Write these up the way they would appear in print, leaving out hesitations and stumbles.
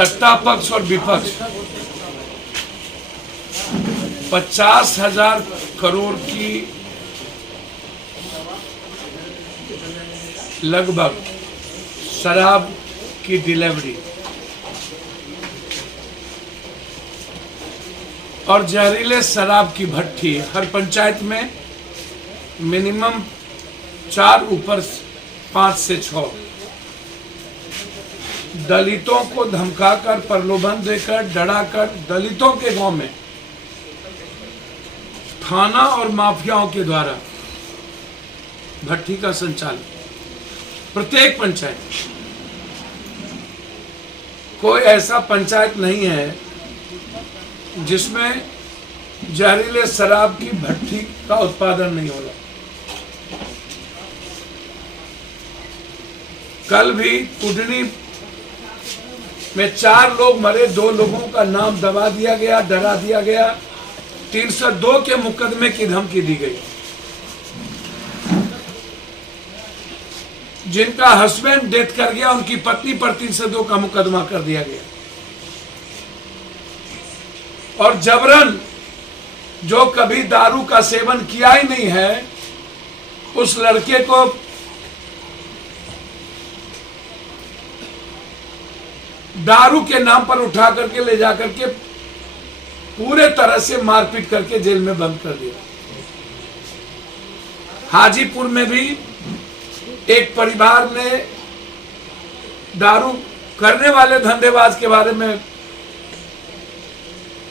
सत्ता पक्ष और विपक्ष 50,000 करोड़ की लगभग शराब की डिलीवरी और जहरीले शराब की भट्टी हर पंचायत में मिनिमम 4 ऊपर 5 से 6 दलितों को धमकाकर प्रलोभन देकर डराकर दलितों के गांव में थाना और माफियाओं के द्वारा भट्टी का संचालन प्रत्येक पंचायत। कोई ऐसा पंचायत नहीं है जिसमें जहरीले शराब की भट्टी का उत्पादन नहीं हो रहा। कल भी कुडनी में 4 लोग मरे, 2 लोगों का नाम दबा दिया गया, डरा दिया गया, 302 के मुकदमे की धमकी दी गई। जिनका हस्बैंड डेथ कर गया उनकी पत्नी पर 302 का मुकदमा कर दिया गया। और जबरन जो कभी दारू का सेवन किया ही नहीं है उस लड़के को दारू के नाम पर उठा करके ले जाकर के पूरे तरह से मारपीट करके जेल में बंद कर दिया। हाजीपुर में भी एक परिवार ने दारू करने वाले धंधेबाज के बारे में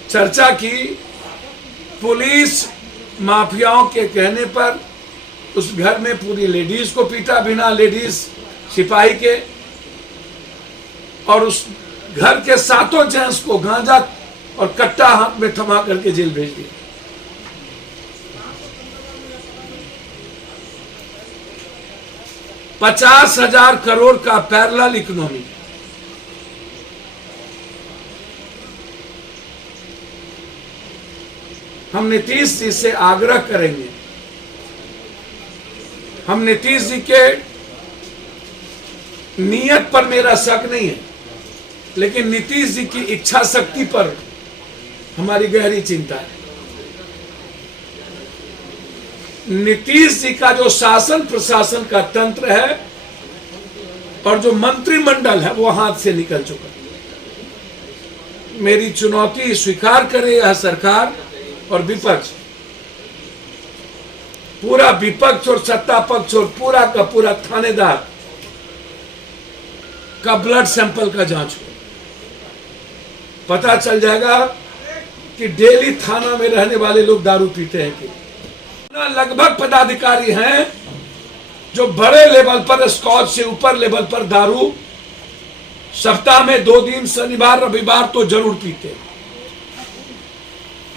चर्चा की। पुलिस माफियाओं के कहने पर उस घर में पूरी लेडीज को पीटा बिना लेडीज सिपाही के, और उस घर के 7 जेंट्स को गांजा और कट्टा हाथ में थमा करके जेल भेज दिया। ₹50,000 करोड़ का पैरेलल इकोनॉमी। हम नीतीश जी से आग्रह करेंगे, हम नीतीश जी के नियत पर मेरा शक नहीं है, लेकिन नीतीश जी की इच्छा शक्ति पर हमारी गहरी चिंता है। नीतीश जी का जो शासन प्रशासन का तंत्र है और जो मंत्रिमंडल है वो हाथ से निकल चुका है। मेरी चुनौती स्वीकार करे यह सरकार और विपक्ष, पूरा विपक्ष और सत्ता पक्ष और पूरा का पूरा थानेदार का ब्लड सैंपल का जांच हो। पता चल जाएगा कि डेली थाना में रहने वाले लोग दारू पीते हैं कि लगभग पदाधिकारी हैं जो बड़े लेवल पर स्कॉच से ऊपर लेवल पर दारू सप्ताह में 2 दिन शनिवार रविवार तो जरूर पीते हैं,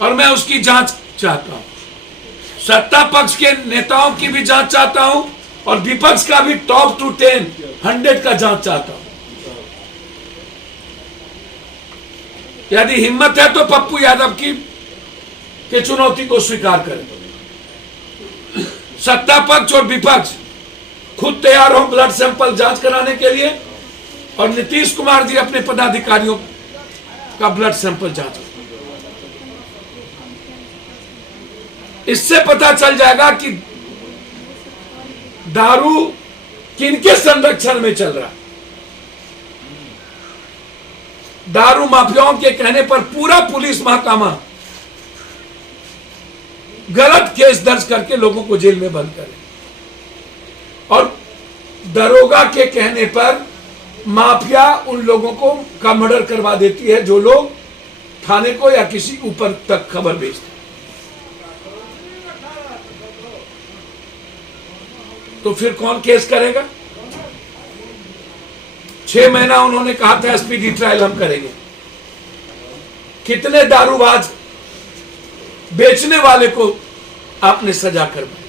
और मैं उसकी जांच चाहता हूं। सत्ता पक्ष के नेताओं की भी जांच चाहता हूं और विपक्ष का भी टॉप टू 10 100 का जांच चाहता हूं। यदि हिम्मत है तो पप्पू यादव की चुनौती को स्वीकार करें। सत्ता पक्ष और विपक्ष खुद तैयार हो ब्लड सैंपल जांच कराने के लिए, और नीतीश कुमार जी अपने पदाधिकारियों का ब्लड सैंपल जांच। इससे पता चल जाएगा कि दारू किनके संरक्षण में चल रहा है। दारू माफियाओं के कहने पर पूरा पुलिस महकमा गलत केस दर्ज करके लोगों को जेल में बंद करे, और दरोगा के कहने पर माफिया उन लोगों को का मर्डर करवा देती है जो लोग थाने को या किसी ऊपर तक खबर भेजते। तो फिर कौन केस करेगा? 6 महीना उन्होंने कहा था स्पीडी ट्रायल हम करेंगे। कितने दारूबाज बेचने वाले को आपने सजा करवाई,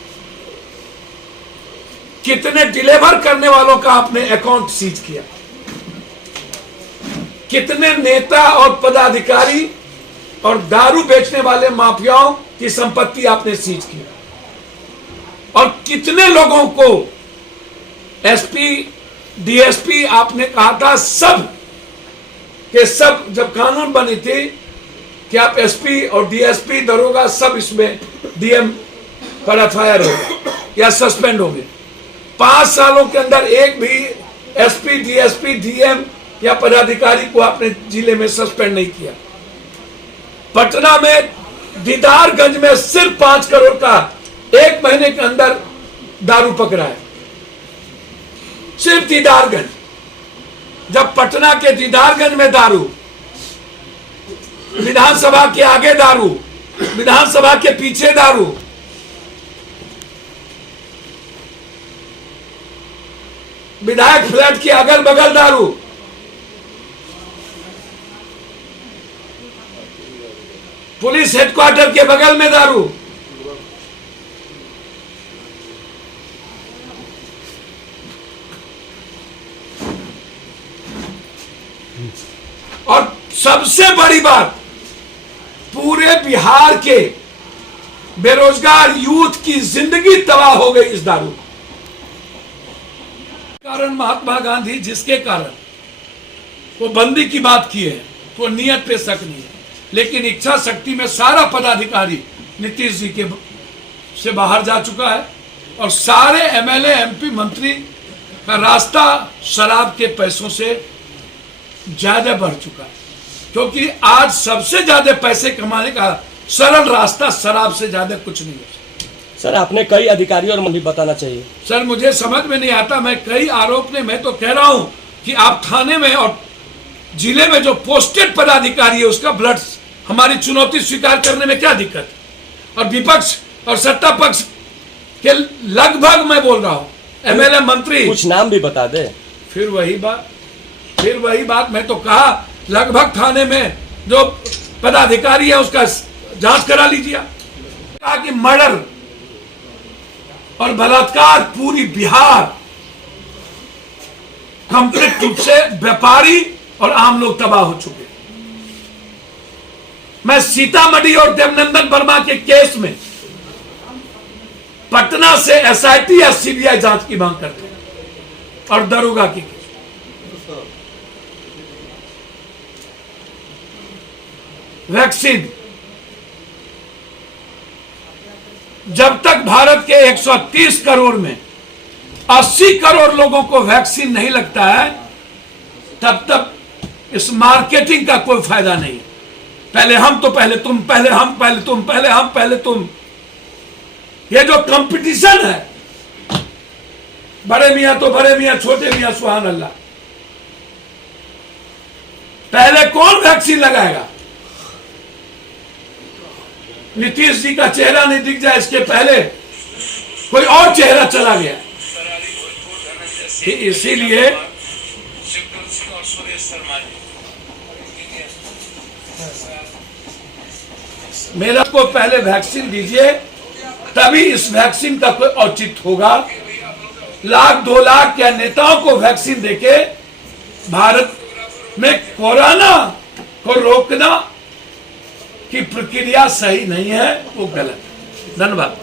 कितने डिलीवर करने वालों का आपने अकाउंट सीज किया, कितने नेता और पदाधिकारी और दारू बेचने वाले माफियाओं की संपत्ति आपने सीज की, और कितने लोगों को एसपी डीएसपी आपने कहा था सब कि सब जब कानून बनी थी कि आप एसपी और डीएसपी दरोगा सब इसमें डीएम पर एफआईआर होगा या सस्पेंड होंगे। 5 सालों के अंदर एक भी एसपी, डीएसपी, डीएम या पदाधिकारी को अपने जिले में सस्पेंड नहीं किया। पटना में दीदारगंज में सिर्फ 5 करोड़ का 1 महीने के अंदर दारू पकड़ा है, सिर्फ दीदारगंज। जब पटना के दीदारगंज में दारू, विधानसभा के आगे दारू, विधानसभा के पीछे दारू, विधायक फ्लैट के अगल बगल दारू, पुलिस हेडक्वार्टर के बगल में दारू, और सबसे बड़ी बात, पूरे बिहार के बेरोजगार यूथ की जिंदगी तबाह हो गई इस दारू कारण। महात्मा गांधी जिसके कारण वो बंदी की बात की है तो नियत पे शक नहीं है, लेकिन इच्छा शक्ति में सारा पदाधिकारी नीतीश जी के से बाहर जा चुका है और सारे एमएलए, एमपी, मंत्री का रास्ता शराब के पैसों से ज्यादा बढ़ चुका है, क्योंकि आज सबसे ज्यादा पैसे कमाने का सरल रास्ता शराब से ज्यादा कुछ नहीं है। सर, आपने कई अधिकारियों और भी बताना चाहिए। सर, मुझे समझ में नहीं आता, मैं कई आरोप ने, मैं तो कह रहा हूं कि आप थाने में और जिले में जो पोस्टेड पदाधिकारी है उसका ब्लड, हमारी चुनौती स्वीकार करने में क्या दिक्कत है। और विपक्ष और सत्ता पक्ष के लगभग मैं बोल रहा हूं एमएलए, मंत्री, कुछ नाम भी बता दे। फिर वही बात मैं तो कहा, लगभग थाने में जो पदाधिकारी है उसका जांच करा लीजिए। कहा कि मर्डर और बलात्कार पूरी बिहार कंप्लीट रूप से व्यापारी और आम लोग तबाह हो चुके। मैं सीतामढ़ी और देवनंदन वर्मा के केस में पटना से एसआईटी या सीबीआई जांच की मांग करते हैं और दरोगा की केस। वैक्सीन, जब तक भारत के 130 करोड़ में 80 करोड़ लोगों को वैक्सीन नहीं लगता है, तब तक इस मार्केटिंग का कोई फायदा नहीं है। पहले हम तो पहले तुम, पहले हम, पहले तुम, पहले हम, पहले तुम, ये जो कंपटीशन है, बड़े मियां तो बड़े मियां, छोटे मियां सुभान अल्लाह। पहले कौन वैक्सीन लगाएगा? नीतीश जी का चेहरा नहीं दिख जाए इसके पहले कोई और चेहरा चला गया। इसीलिए मेरा को पहले वैक्सीन दीजिए, तभी इस वैक्सीन का कोई औचित्य होगा। 1 लाख 2 लाख या नेताओं को वैक्सीन देके भारत में कोरोना को रोकना की प्रक्रिया सही नहीं है, वो गलत है। धन्यवाद।